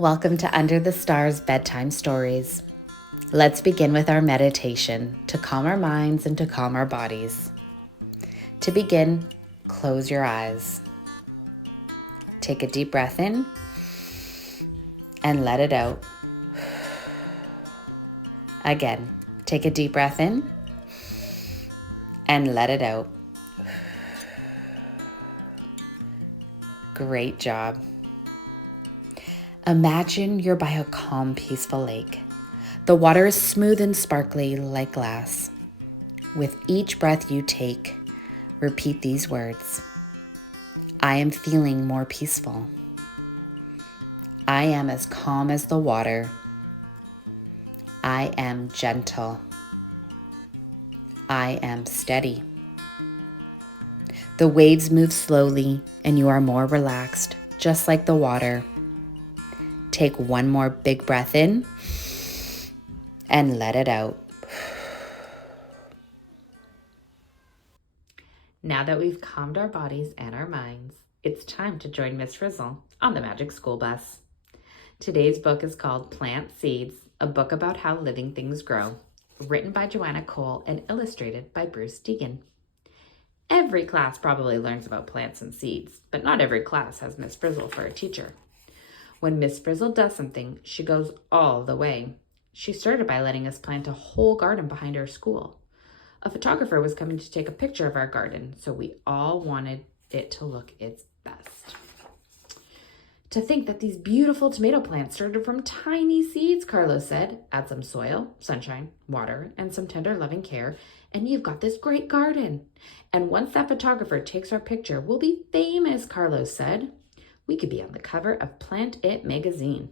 Welcome to Under the Stars Bedtime Stories. Let's begin with our meditation to calm our minds and to calm our bodies. To begin, close your eyes. Take a deep breath in and let it out. Again, take a deep breath in and let it out. Great job. Imagine you're by a calm, peaceful lake. The water is smooth and sparkly like glass. With each breath you take, repeat these words. I am feeling more peaceful. I am as calm as the water. I am gentle. I am steady. The waves move slowly and you are more relaxed, just like the water. Take one more big breath in and let it out. Now that we've calmed our bodies and our minds, it's time to join Miss Frizzle on the Magic School Bus. Today's book is called Plant Seeds, a book about how living things grow, written by Joanna Cole and illustrated by Bruce Deegan. Every class probably learns about plants and seeds, but not every class has Miss Frizzle for a teacher. When Miss Frizzle does something, she goes all the way. She started by letting us plant a whole garden behind our school. A photographer was coming to take a picture of our garden, so we all wanted it to look its best. To think that these beautiful tomato plants started from tiny seeds, Carlos said. Add some soil, sunshine, water, and some tender loving care, and you've got this great garden. And once that photographer takes our picture, we'll be famous, Carlos said. We could be on the cover of Plant It magazine.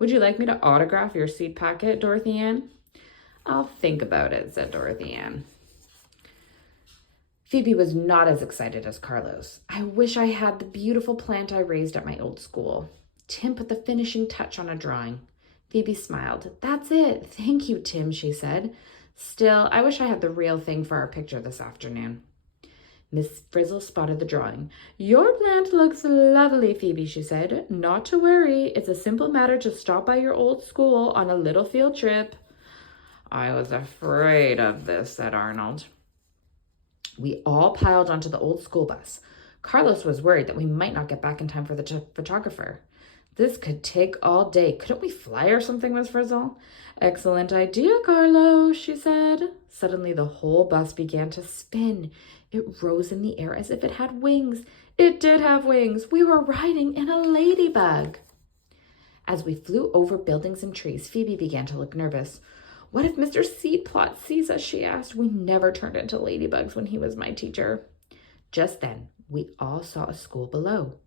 Would you like me to autograph your seed packet, Dorothy Ann? I'll think about it, said Dorothy Ann. Phoebe was not as excited as Carlos. I wish I had the beautiful plant I raised at my old school. Tim put the finishing touch on a drawing. Phoebe smiled. That's it. Thank you, Tim, she said. Still, I wish I had the real thing for our picture this afternoon. Miss Frizzle spotted the drawing. Your plant looks lovely, Phoebe, she said. Not to worry. It's a simple matter to stop by your old school on a little field trip. I was afraid of this, said Arnold. We all piled onto the old school bus. Carlos was worried that we might not get back in time for the photographer. This could take all day. Couldn't we fly or something, Miss Frizzle? Excellent idea, Carlos, she said. Suddenly, the whole bus began to spin. It rose in the air as if it had wings. It did have wings. We were riding in a ladybug. As we flew over buildings and trees, Phoebe began to look nervous. What if Mr. Seedplot sees us, she asked. We never turned into ladybugs when he was my teacher. Just then, we all saw a school below.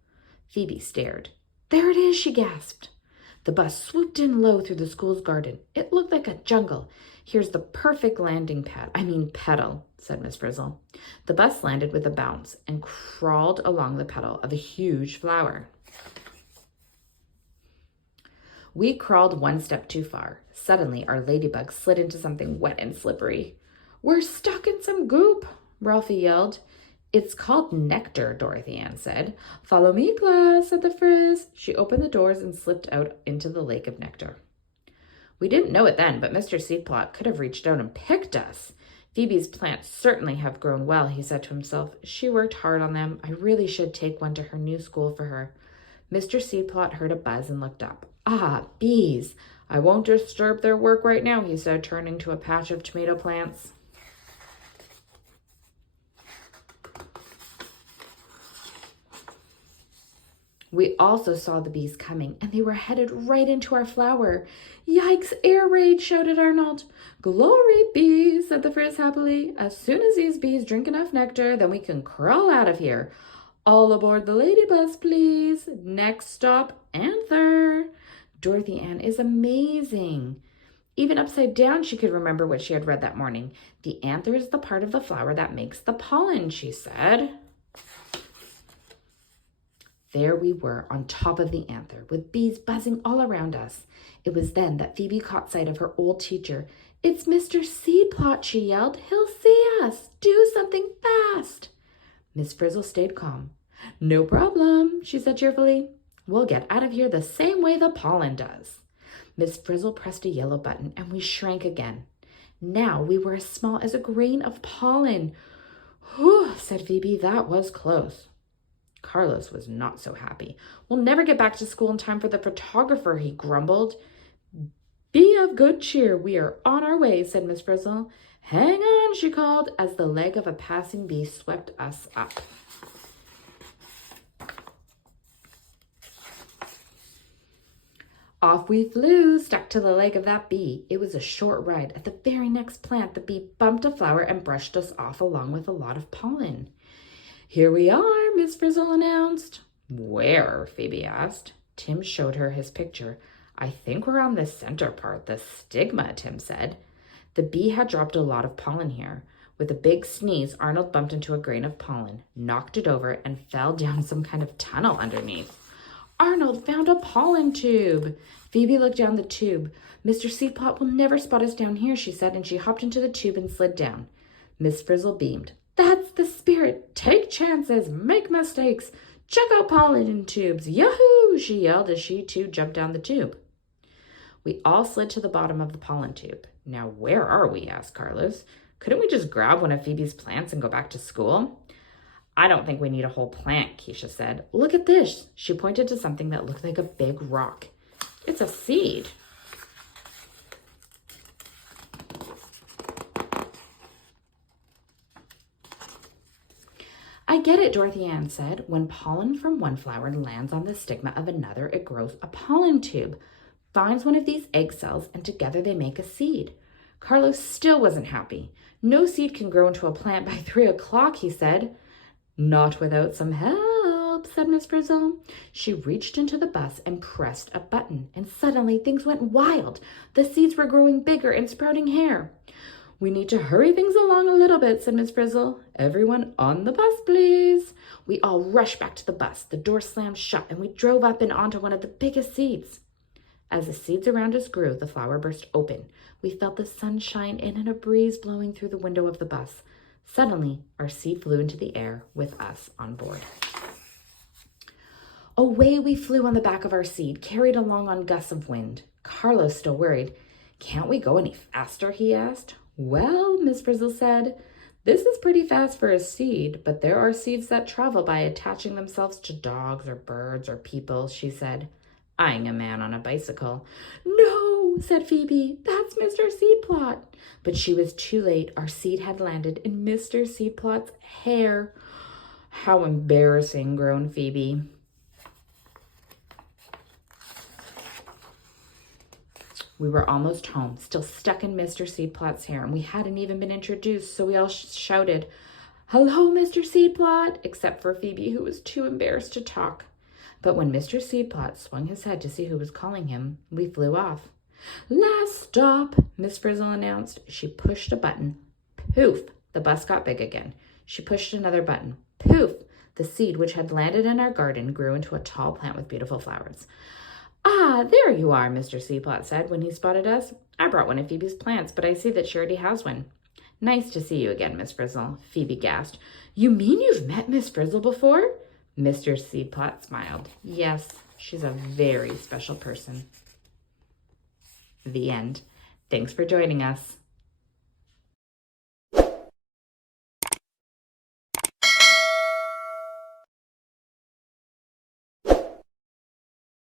Phoebe stared. There it is, she gasped. The bus swooped in low through the school's garden. It looked like a jungle. Here's the perfect landing pedal, said Miss Frizzle. The bus landed with a bounce and crawled along the petal of a huge flower. We crawled one step too far. Suddenly, our ladybug slid into something wet and slippery. We're stuck in some goop, Ralphie yelled. It's called nectar, Dorothy Ann said. Follow me, class, said the Frizz. She opened the doors and slipped out into the lake of nectar. We didn't know it then, but Mr. Seedplot could have reached out and picked us. Phoebe's plants certainly have grown well, he said to himself. She worked hard on them. I really should take one to her new school for her. Mr. Seedplot heard a buzz and looked up. Ah, bees. I won't disturb their work right now, he said, turning to a patch of tomato plants. We also saw the bees coming, and they were headed right into our flower. Yikes, air raid, shouted Arnold. Glory, bees, said the Frizz happily. As soon as these bees drink enough nectar, then we can crawl out of here. All aboard the lady bus, please. Next stop, Anther. Dorothy Ann is amazing. Even upside down, she could remember what she had read that morning. The anther is the part of the flower that makes the pollen, she said. There we were on top of the anther, with bees buzzing all around us. It was then that Phoebe caught sight of her old teacher. It's Mr. Seedplot, she yelled. He'll see us. Do something fast. Miss Frizzle stayed calm. No problem, she said cheerfully. We'll get out of here the same way the pollen does. Miss Frizzle pressed a yellow button, and we shrank again. Now we were as small as a grain of pollen. Whew, said Phoebe, that was close. Carlos was not so happy. We'll never get back to school in time for the photographer, he grumbled. Be of good cheer, we are on our way, said Miss Frizzle. Hang on, she called, as the leg of a passing bee swept us up. Off we flew, stuck to the leg of that bee. It was a short ride. At the very next plant, the bee bumped a flower and brushed us off along with a lot of pollen. Here we are, Miss Frizzle announced. Where? Phoebe asked. Tim showed her his picture. I think we're on the center part, the stigma, Tim said. The bee had dropped a lot of pollen here. With a big sneeze, Arnold bumped into a grain of pollen, knocked it over, and fell down some kind of tunnel underneath. Arnold found a pollen tube. Phoebe looked down the tube. Mr. Seedplot will never spot us down here, she said, and she hopped into the tube and slid down. Miss Frizzle beamed. That's the spirit. Take chances, make mistakes. Check out pollen in tubes. Yahoo! She yelled as she too jumped down the tube. We all slid to the bottom of the pollen tube. Now where are we? Asked Carlos. Couldn't we just grab one of Phoebe's plants and go back to school? I don't think we need a whole plant, Keisha said. Look at this. She pointed to something that looked like a big rock. It's a seed. I get it, Dorothy Ann said. When pollen from one flower lands on the stigma of another, it grows a pollen tube, finds one of these egg cells, and together they make a seed. Carlos still wasn't happy. No seed can grow into a plant by 3 o'clock, he said. Not without some help, said Miss Frizzle. She reached into the bus and pressed a button, and suddenly things went wild. The seeds were growing bigger and sprouting hair. We need to hurry things along a little bit, said Miss Frizzle. Everyone on the bus, please. We all rushed back to the bus. The door slammed shut, and we drove up and onto one of the biggest seeds. As the seeds around us grew, the flower burst open. We felt the sun shine in and a breeze blowing through the window of the bus. Suddenly, our seed flew into the air with us on board. Away we flew on the back of our seed, carried along on gusts of wind. Carlos, still worried. Can't we go any faster? He asked. Well, Miss Frizzle said, this is pretty fast for a seed, but there are seeds that travel by attaching themselves to dogs or birds or people, she said, eyeing a man on a bicycle. No, said Phoebe, that's Mr. Seedplot. But she was too late. Our seed had landed in Mr. Seedplot's hair. How embarrassing, groaned Phoebe. We were almost home, still stuck in Mr. Seedplot's hair, and we hadn't even been introduced, so we all shouted, Hello, Mr. Seedplot, except for Phoebe, who was too embarrassed to talk. But when Mr. Seedplot swung his head to see who was calling him, we flew off. Last stop, Miss Frizzle announced. She pushed a button. Poof! The bus got big again. She pushed another button. Poof! The seed, which had landed in our garden, grew into a tall plant with beautiful flowers. Ah, there you are, Mr. Seedplot said when he spotted us. I brought one of Phoebe's plants, but I see that she already has one. Nice to see you again, Miss Frizzle, Phoebe gasped. You mean you've met Miss Frizzle before? Mr. Seedplot smiled. Yes, she's a very special person. The end. Thanks for joining us.